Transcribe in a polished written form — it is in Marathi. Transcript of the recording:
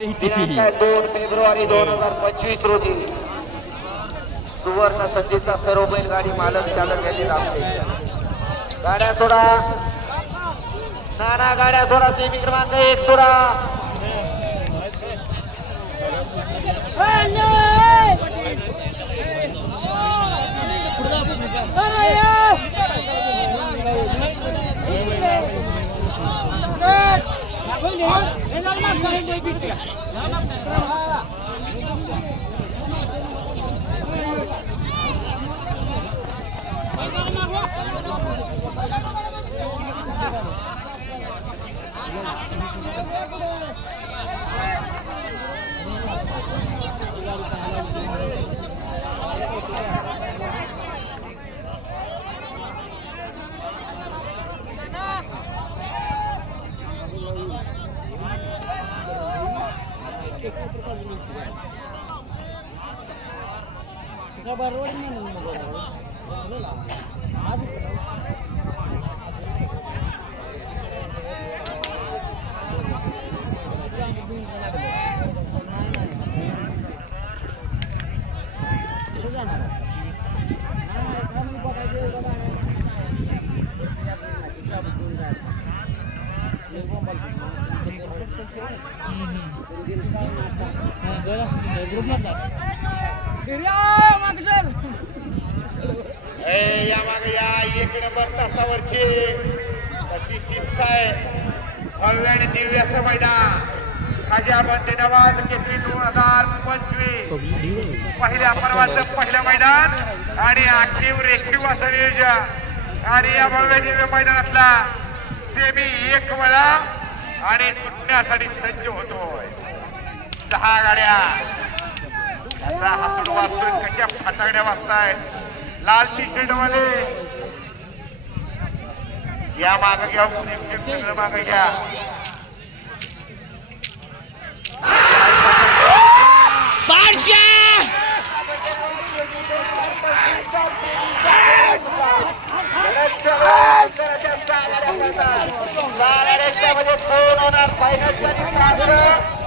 दिनांक 2 फेब्रुवारी 2025 रोजी सुवर्ण संधीचा सर्व बैलगाडी मालक चालक यांनी लाभले. गाड्या सोडा, नाना गाड्या सोडा, सेमी क्रमांक 1 सोडा. एक नंबर तासावरची अशी शिस्त आहे. भव्य आणि दिव्य असं मैदान खाजा बंदे नवाज केसरी 2025 पहिल्या पर्वाचं पहिलं मैदान आणि आखीव रेखीव असं नियोजन. आणि या भव्य दिव्य मैदानातला सेमी 1 वेळा आणि सुटण्यासाठी सज्ज होतोय. 10 गाड्या हातून वाचतोय. कशा फटाकड्या वाजतायत लाल टी शर्ट मध्ये. या मागे घ्या, सगळं मागे घ्या. मध्ये 2 होणार फायनल.